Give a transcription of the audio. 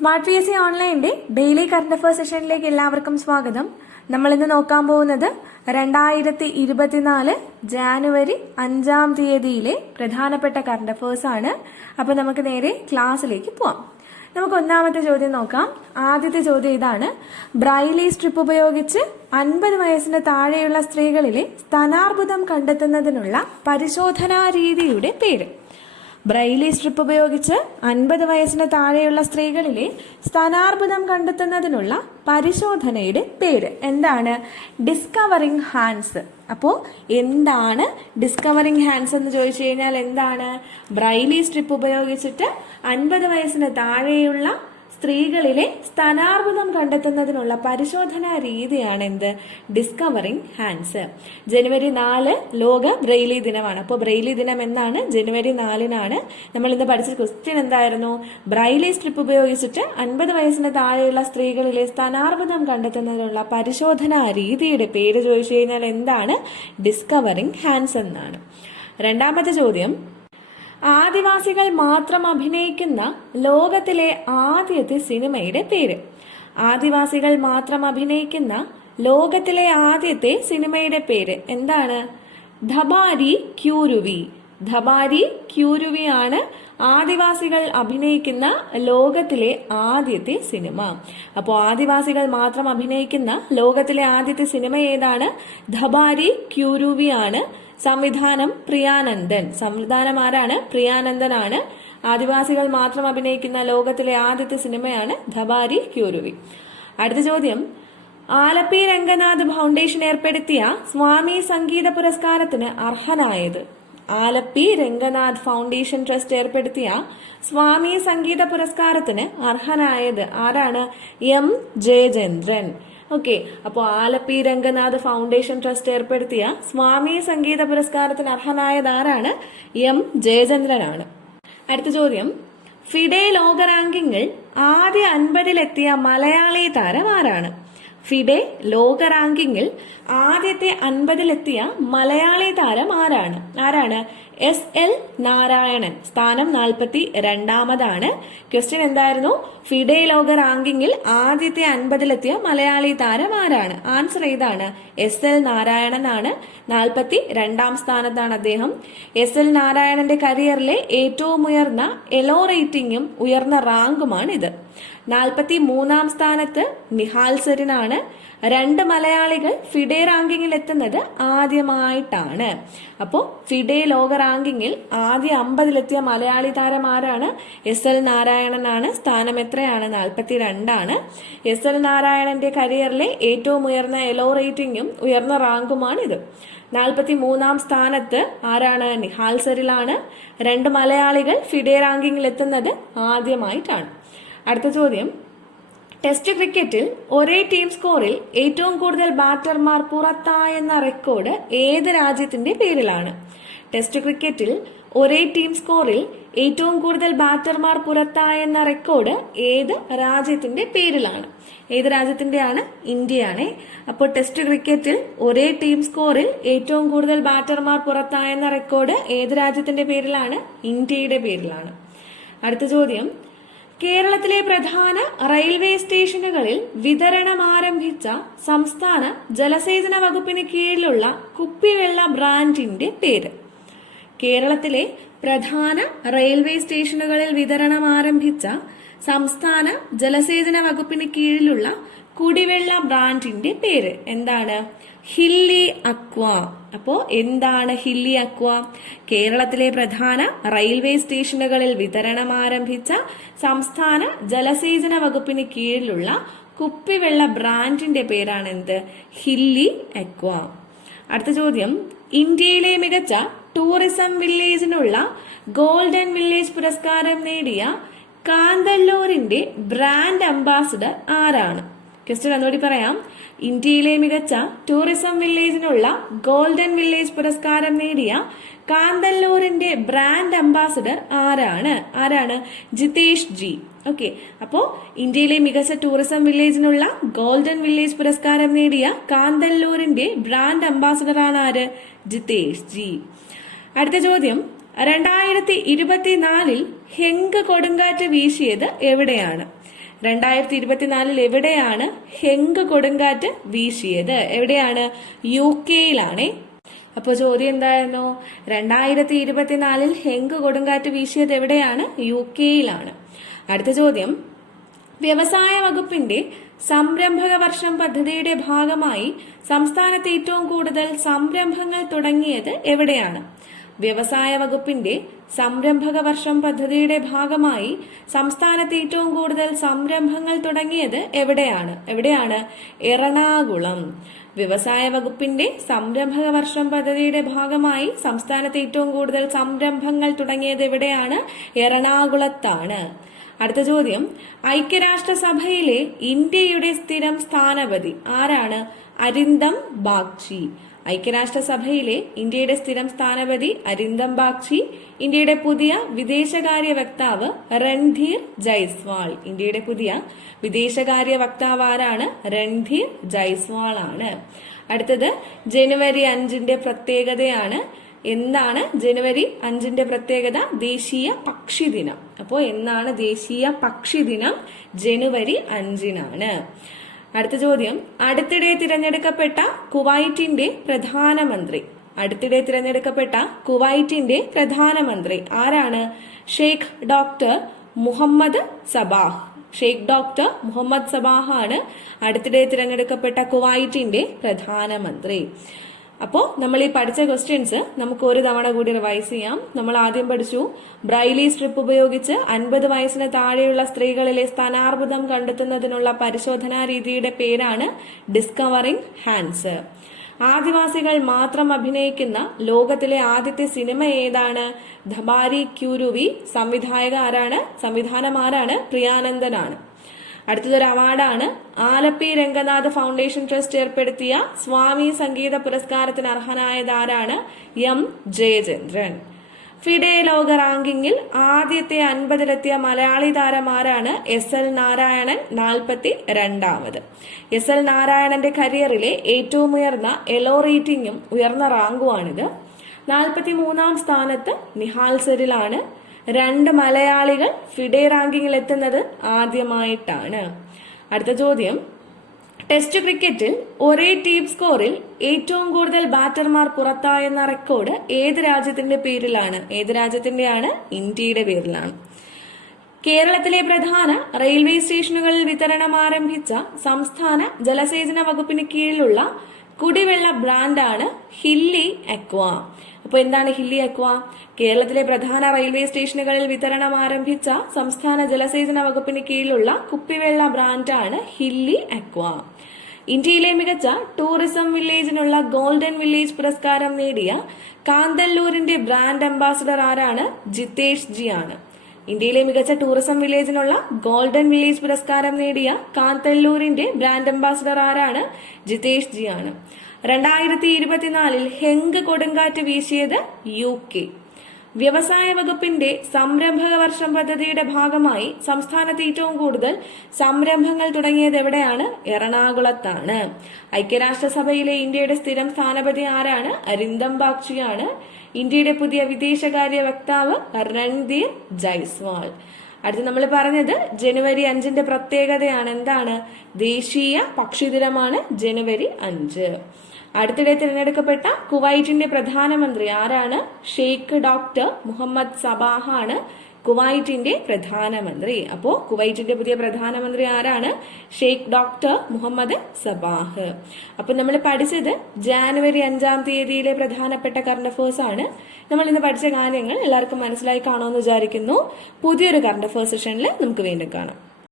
Smart P S C ഓൺലൈൻ്റെ daily current affairs സെഷനിലേക്ക് എല്ലാവർക്കും സ്വാഗതം. നമ്മൾ ഇന്ന് നോക്കാൻ പോകുന്നത് 2024 ജാനുവരി 5-ാം തീയതിയിലെ പ്രധാനപ്പെട്ട കറണ്ട് അഫയേഴ്സ് ആണ്. അപ്പോൾ നമുക്ക് നേരെ ക്ലാസ്സിലേക്ക് പോവാം. നമുക്ക് ഒന്നാമത്തെ ചോദ്യം നോക്കാം. ആദ്യത്തെ ചോദ്യം ഇതാണ്: ബ്രൈലി സ്ട്രിപ്പ് ഉപയോഗിച്ച് 50 വയസ്സിന് താഴെയുള്ള സ്ത്രീകളിലെ സ്തനാർബുദം കണ്ടെത്തുന്നതിനുള്ള പരിശോധനാ രീതിയുടെ പേര്. ബ്രൈലി സ്ട്രിപ്പ് ഉപയോഗിച്ച് 50 വയസ്സിന് താഴെയുള്ള സ്ത്രീകളിലെ സ്തനാർബുദം കണ്ടെത്തുന്നതിനുള്ള പരിശോധനയുടെ പേര് എന്താണ്? Discovering hands. അപ്പോൾ എന്താണ് ഡിസ്കവറിംഗ് ഹാൻഡ്സ് എന്ന് ചോദിച്ചു കഴിഞ്ഞാൽ എന്താണ്? ബ്രൈലി സ്ട്രിപ്പ് ഉപയോഗിച്ചിട്ട് 50 വയസ്സിന് താഴെയുള്ള സ്ത്രീകളിലെ സ്തനാർബുദം കണ്ടെത്തുന്നതിനുള്ള പരിശോധനാ രീതിയാണ് എന്ത്? Discovering hands. ജനുവരി 4 ലോക ബ്രെയിലി ദിനമാണ്. അപ്പോൾ ബ്രെയിലി ദിനം എന്നാണ്? ജനുവരി 4-നാണ്. നമ്മൾ ഇന്ന് പഠിച്ച ക്വസ്റ്റ്യൻ എന്തായിരുന്നു? ബ്രൈലി സ്ട്രിപ്പ് ഉപയോഗിച്ചിട്ട് 50 വയസ്സിന് താഴെയുള്ള സ്ത്രീകളിലെ സ്തനാർബുദം കണ്ടെത്തുന്നതിനുള്ള പരിശോധനാ രീതിയുടെ പേര് ചോദിച്ചു കഴിഞ്ഞാൽ എന്താണ്? ഡിസ്കവറിംഗ് ഹാൻഡ്സ് എന്നാണ്. രണ്ടാമത്തെ ചോദ്യം: ആദിവാസികൾ മാത്രം അഭിനയിക്കുന്ന ലോകത്തിലെ ആദ്യത്തെ സിനിമയുടെ പേര്. ആദിവാസികൾ മാത്രം അഭിനയിക്കുന്ന ലോകത്തിലെ ആദ്യത്തെ സിനിമയുടെ പേര് എന്താണ്? ധബാരി ക്യൂരുവി. ധബാരി ക്യൂരുവി ആണ് ആദിവാസികൾ അഭിനയിക്കുന്ന ലോകത്തിലെ ആദ്യത്തെ സിനിമ. അപ്പോൾ ആദിവാസികൾ മാത്രം അഭിനയിക്കുന്ന ലോകത്തിലെ ആദ്യത്തെ സിനിമ ഏതാണ്? ധബാരി ക്യൂരുവി ആണ്. സംവിധാനം പ്രിയാനന്ദൻ. സംവിധാനം ആരാണ്? പ്രിയാനന്ദനാണ്. ആദിവാസികൾ മാത്രം അഭിനയിക്കുന്ന ലോകത്തിലെ ആദ്യത്തെ സിനിമയാണ് ധബാരി ക്യൂരുവി. അടുത്ത ചോദ്യം: ആലപ്പി രംഗനാഥ് ഫൗണ്ടേഷൻ ഏർപ്പെടുത്തിയ സ്വാമി സംഗീത പുരസ്കാരത്തിന് അർഹനായത്. ആലപ്പി രംഗനാഥ് ഫൗണ്ടേഷൻ ട്രസ്റ്റ് ഏർപ്പെടുത്തിയ സ്വാമി സംഗീത പുരസ്കാരത്തിന് അർഹനായത് ആരാണ്? എം ജയചന്ദ്രൻ. ഓക്കെ, അപ്പോൾ ആലപ്പി രംഗനാഥ് ഫൗണ്ടേഷൻ ട്രസ്റ്റ് ഏർപ്പെടുത്തിയ സ്വാമി സംഗീത പുരസ്കാരത്തിന് അർഹനായത് ആരാണ്? എം ജയചന്ദ്രനാണ്. അടുത്ത ചോദ്യം: ഫിഡെ ലോക റാങ്കിങ്ങിൽ ആദ്യ 50-ലെത്തിയ മലയാളി താരം ആരാണ്? ഫിഡെ ലോക റാങ്കിങ്ങിൽ ആദ്യത്തെ 50-ലെത്തിയ മലയാളി താരം ആരാണ്? SL നാരായണൻ. സ്ഥാനം 42-ാമതാണ്. ക്വസ്റ്റ്യൻ എന്തായിരുന്നു? ഫിഡെ ലോക റാങ്കിങ്ങിൽ ആദ്യത്തെ 50-ലെത്തിയ മലയാളി താരം ആരാണ്? ആൻസർ ഏതാണ്? SL നാരായണൻ ആണ്. 42-ാം സ്ഥാനത്താണ് അദ്ദേഹം. SL നാരായണന്റെ കരിയറിലെ ഏറ്റവും ഉയർന്ന എലോ റേറ്റിംഗും ഉയർന്ന റാങ്കുമാണ് ഇത്. 43-ാം സ്ഥാനത്ത് നിഹാൽ സരിനാണ്. 2 മലയാളികൾ ഫിഡെ റാങ്കിങ്ങിൽ എത്തുന്നത് ആദ്യമായിട്ടാണ്. അപ്പോൾ ഫിഡെ ലോക റാങ്കിങ്ങിൽ ആദ്യ 50-ലെത്തിയ മലയാളി താരം ആരാണ്? SL നാരായണനാണ്. സ്ഥാനം എത്രയാണ്? 42-ആണ്. SL നാരായണന്റെ കരിയറിലെ ഏറ്റവും ഉയർന്ന എലോ റേറ്റിംഗും ഉയർന്ന റാങ്കുമാണ് ഇത്. 43-ാം സ്ഥാനത്ത് ആരാണ്? നിഹാൽ സരിലാണ്. 2 മലയാളികൾ ഫിഡെ റാങ്കിങ്ങിൽ എത്തുന്നത് ആദ്യമായിട്ടാണ്. അടുത്ത ചോദ്യം: ടെസ്റ്റ് ക്രിക്കറ്റിൽ ഒരേ ടീം സ്കോറിൽ ഏറ്റവും കൂടുതൽ ബാറ്റർമാർ പുറത്തായെന്ന റെക്കോർഡ് ഏത് രാജ്യത്തിന്റെ പേരിലാണ്? ടെസ്റ്റ് ക്രിക്കറ്റിൽ ഒരേ ടീം സ്കോറിൽ ഏറ്റവും കൂടുതൽ ബാറ്റർമാർ പുറത്തായെന്ന റെക്കോർഡ് ഏത് രാജ്യത്തിന്റെ പേരിലാണ്? ഏത് രാജ്യത്തിന്റെയാണ്? ഇന്ത്യയാണ്. അപ്പോൾ ടെസ്റ്റ് ക്രിക്കറ്റിൽ ഒരേ ടീം സ്കോറിൽ ഏറ്റവും കൂടുതൽ ബാറ്റർമാർ പുറത്തായെന്ന റെക്കോർഡ് ഏത് രാജ്യത്തിന്റെ പേരിലാണ്? ഇന്ത്യയുടെ പേരിലാണ്. അടുത്ത ചോദ്യം: കേരളത്തിലെ പ്രധാന റെയിൽവേ സ്റ്റേഷനുകളിൽ വിതരണം ആരംഭിച്ച സംസ്ഥാന ജലസേചന വകുപ്പിന് കീഴിലുള്ള കുപ്പിവെള്ള ബ്രാൻഡിന്റെ പേര്. കേരളത്തിലെ പ്രധാന റെയിൽവേ സ്റ്റേഷനുകളിൽ വിതരണം ആരംഭിച്ച സംസ്ഥാന ജലസേചന വകുപ്പിന് കീഴിലുള്ള കുടിവെള്ള ബ്രാൻഡിന്റെ പേര് എന്താണ്? Hilly aqua. അപ്പോ എന്താണ് ഹില്ലി അക്വ? കേരളത്തിലെ പ്രധാന റെയിൽവേ സ്റ്റേഷനുകളിൽ വിതരണം ആരംഭിച്ച സംസ്ഥാന ജലസേചന വകുപ്പിന് കീഴിലുള്ള കുപ്പിവെള്ള ബ്രാൻഡിന്റെ പേരാണ് എന്ത്? Hilly aqua. അടുത്ത ചോദ്യം: ഇന്ത്യയിലെ മികച്ച ടൂറിസം വില്ലേജിനുള്ള ഗോൾഡൻ വില്ലേജ് പുരസ്കാരം നേടിയ കാന്തല്ലൂരിന്റെ ബ്രാൻഡ് അംബാസിഡർ ആരാണ്? ക്വസ്റ്റ്യൻ ഒന്നുകൂടി പറയാം. ഇന്ത്യയിലെ മികച്ച ടൂറിസം വില്ലേജിനുള്ള ഗോൾഡൻ വില്ലേജ് പുരസ്കാരം നേടിയ കാന്തല്ലൂരിന്റെ ബ്രാൻഡ് അംബാസിഡർ ആരാണ്? ജിതേഷ് ജി. ഓക്കെ, അപ്പോ ഇന്ത്യയിലെ മികച്ച ടൂറിസം വില്ലേജിനുള്ള ഗോൾഡൻ വില്ലേജ് പുരസ്കാരം നേടിയ കാന്തല്ലൂരിന്റെ ബ്രാൻഡ് അംബാസിഡർ ആണ് ആര്? ജിതേഷ് ജി. അടുത്ത ചോദ്യം: 2024 ഹെങ്ക് കൊടുങ്കാറ്റ് വീശിയത് എവിടെയാണ്? 2024 എവിടെയാണ് ഹെങ്ക് കൊടുങ്കാറ്റ് വീശിയത്? എവിടെയാണ്? UK-യിലാണേ. അപ്പോൾ ചോദ്യം എന്തായിരുന്നു? 2024 ഹെങ്ക് കൊടുങ്കാറ്റ് വീശിയത് എവിടെയാണ്? UK-യിലാണ്. അടുത്ത ചോദ്യം, വ്യവസായ വകുപ്പിന്റെ സംരംഭക വർഷം പദ്ധതിയുടെ ഭാഗമായി സംസ്ഥാനത്ത് ഏറ്റവും കൂടുതൽ സംരംഭങ്ങൾ തുടങ്ങിയത് എവിടെയാണ്? വ്യവസായ വകുപ്പിന്റെ സംരംഭക വർഷം പദ്ധതിയുടെ ഭാഗമായി സംസ്ഥാനത്ത് ഏറ്റവും കൂടുതൽ സംരംഭങ്ങൾ തുടങ്ങിയത് എവിടെയാണ്? എറണാകുളം. വ്യവസായ വകുപ്പിന്റെ സംരംഭക വർഷം പദ്ധതിയുടെ ഭാഗമായി സംസ്ഥാനത്ത് ഏറ്റവും കൂടുതൽ സംരംഭങ്ങൾ തുടങ്ങിയത് എവിടെയാണ്? എറണാകുളത്താണ്. അടുത്ത ചോദ്യം, ഐക്യരാഷ്ട്രസഭയിലെ ഇന്ത്യയുടെ സ്ഥിരം സ്ഥാനപതി ആരാണ്? അരിന്ദം ബാഗ്ചി. ഐക്യരാഷ്ട്രസഭയിലെ ഇന്ത്യയുടെ സ്ഥിരം സ്ഥാനപതി അരിന്ദം ബാഗ്ചി. ഇന്ത്യയുടെ പുതിയ വിദേശകാര്യ വക്താവ് രൺധീർ ജയ്സ്വാൾ. ഇന്ത്യയുടെ പുതിയ വിദേശകാര്യ വക്താവ് ആരാണ്? രൺധീർ ജയ്സ്വാൾ ആണ്. അടുത്തത് ജനുവരി 5 പ്രത്യേകതയാണ്. എന്താണ് ജനുവരി 5 പ്രത്യേകത? ദേശീയ പക്ഷി ദിനം. അപ്പോൾ എന്നാണ് ദേശീയ പക്ഷി ദിനം? ജനുവരി 5-നാണ്. അടുത്ത ചോദ്യം, അടുത്തിടെ തിരഞ്ഞെടുക്കപ്പെട്ട കുവൈറ്റിന്റെ പ്രധാനമന്ത്രി. അടുത്തിടെ തിരഞ്ഞെടുക്കപ്പെട്ട കുവൈറ്റിന്റെ പ്രധാനമന്ത്രി ആരാണ്? Sheikh doctor Mohammad Sabah. Sheikh doctor Mohammad Sabah ആണ് അടുത്തിടെ തിരഞ്ഞെടുക്കപ്പെട്ട കുവൈറ്റിന്റെ പ്രധാനമന്ത്രി. അപ്പോൾ നമ്മൾ ഈ പഠിച്ച ക്വസ്റ്റ്യൻസ് നമുക്ക് ഒരു തവണ കൂടി റിവൈസ് ചെയ്യാം. നമ്മൾ ആദ്യം പഠിച്ചു, ബ്രൈലി സ്ട്രിപ്പ് ഉപയോഗിച്ച് 50 വയസ്സിന് താഴെയുള്ള സ്ത്രീകളിലെ സ്ഥാനാർബുദം കണ്ടെത്തുന്നതിനുള്ള പരിശോധനാ രീതിയുടെ പേരാണ് ഡിസ്കവറിംഗ് ഹാൻസ്. ആദിവാസികൾ മാത്രം അഭിനയിക്കുന്ന ലോകത്തിലെ ആദ്യത്തെ സിനിമ ഏതാണ്? ധബാരി ക്യൂരുവി. സംവിധാനം ആരാണ്? പ്രിയാനന്ദനാണ്. അടുത്തതൊരു അവാർഡാണ്. ആലപ്പി രംഗനാഥ് ഫൗണ്ടേഷൻ ട്രസ്റ്റ് ഏർപ്പെടുത്തിയ സ്വാമി സംഗീത പുരസ്കാരത്തിന് അർഹനായത് ആരാണ്? എം ജയചന്ദ്രൻ. ഫിഡെ ലോക റാങ്കിങ്ങിൽ ആദ്യത്തെ 50-ലെത്തിയ മലയാളി താരം ആരാണ്? SL നാരായണൻ, 42ാമത്. SL നാരായണന്റെ കരിയറിലെ ഏറ്റവും ഉയർന്ന എലോ റേറ്റിംഗും ഉയർന്ന റാങ്കുമാണിത്. 43ാം സ്ഥാനത്ത് നിഹാൽ സരിലാണ്. 2 മലയാളികൾ ഫിഡെ റാങ്കിങ്ങിൽ എത്തുന്നത് ആദ്യമായിട്ടാണ്. അടുത്ത ചോദ്യം, ടെസ്റ്റ് ക്രിക്കറ്റിൽ ഒരേ ടീം സ്കോറിൽ ഏറ്റവും കൂടുതൽ ബാറ്റർമാർ പുറത്തായെന്ന റെക്കോർഡ് ഏത് രാജ്യത്തിന്റെ പേരിലാണ്? ഏത് രാജ്യത്തിന്റെയാണ്? ഇന്ത്യയുടെ പേരിലാണ്. കേരളത്തിലെ പ്രധാന റെയിൽവേ സ്റ്റേഷനുകളിൽ വിതരണം ആരംഭിച്ച സംസ്ഥാന ജലസേചന വകുപ്പിന് കീഴിലുള്ള കുടിവെള്ള ബ്രാൻഡാണ് ഹില്ലി അക്വ. അപ്പൊ എന്താണ് ഹില്ലി അക്വ? കേരളത്തിലെ പ്രധാന റെയിൽവേ സ്റ്റേഷനുകളിൽ വിതരണം ആരംഭിച്ച സംസ്ഥാന ജലസേചന വകുപ്പിന് കീഴിലുള്ള കുപ്പിവെള്ള ബ്രാൻഡാണ് ഹില്ലി അക്വ. ഇന്ത്യയിലെ മികച്ച ടൂറിസം വില്ലേജിനുള്ള ഗോൾഡൻ വില്ലേജ് പുരസ്കാരം നേടിയ കാന്തല്ലൂരിന്റെ ബ്രാൻഡ് അംബാസിഡർ ആരാണ്? ജിതേഷ് ജി ആണ്. ഇന്ത്യയിലെ മികച്ച ടൂറിസം വില്ലേജിനുള്ള ഗോൾഡൻ വില്ലേജ് പുരസ്കാരം നേടിയ കാന്തല്ലൂരിന്റെ ബ്രാൻഡ് അംബാസിഡർ ആരാണ്? ജിതേഷ് ജി ആണ്. 2024 ഹെങ്ക് കൊടുങ്കാറ്റ് വീശിയത് UK. വ്യവസായ വകുപ്പിന്റെ സംരംഭക വർഷം പദ്ധതിയുടെ ഭാഗമായി സംസ്ഥാനത്ത് ഏറ്റവും കൂടുതൽ സംരംഭങ്ങൾ തുടങ്ങിയത് എവിടെയാണ്? എറണാകുളത്താണ്. ഐക്യരാഷ്ട്രസഭയിലെ ഇന്ത്യയുടെ സ്ഥിരം സ്ഥാനപതി ആരാണ്? അരിന്ദം ബാഗ്ചിയാണ്. ഇന്ത്യയുടെ പുതിയ വിദേശകാര്യ വക്താവ് രൺധീർ ജയ്സ്വാൾ. അടുത്ത് നമ്മൾ പറഞ്ഞത് ജനുവരി 5 പ്രത്യേകതയാണ്. എന്താണ്? ദേശീയ പക്ഷി ദിനമാണ് ജനുവരി 5. അടുത്തിടെ തിരഞ്ഞെടുക്കപ്പെട്ട കുവൈറ്റിന്റെ പ്രധാനമന്ത്രി ആരാണ്? ഷെയ്ഖ് ഡോക്ടർ മുഹമ്മദ് സബാഹ് ആണ് കുവൈറ്റിന്റെ പ്രധാനമന്ത്രി. അപ്പോ കുവൈറ്റിന്റെ പുതിയ പ്രധാനമന്ത്രി ആരാണ്? Sheikh doctor Mohammad Sabah. അപ്പൊ നമ്മൾ പഠിച്ചത് ജനുവരി 5 പ്രധാനപ്പെട്ട കറണ്ട് അഫേഴ്സ് ആണ്. നമ്മൾ ഇന്ന് പഠിച്ച കാര്യങ്ങൾ എല്ലാവർക്കും മനസ്സിലായി കാണുമെന്ന് വിചാരിക്കുന്നു. പുതിയൊരു കറണ്ട് അഫേഴ്സ് സെഷനിൽ നമുക്ക് വീണ്ടും കാണാം.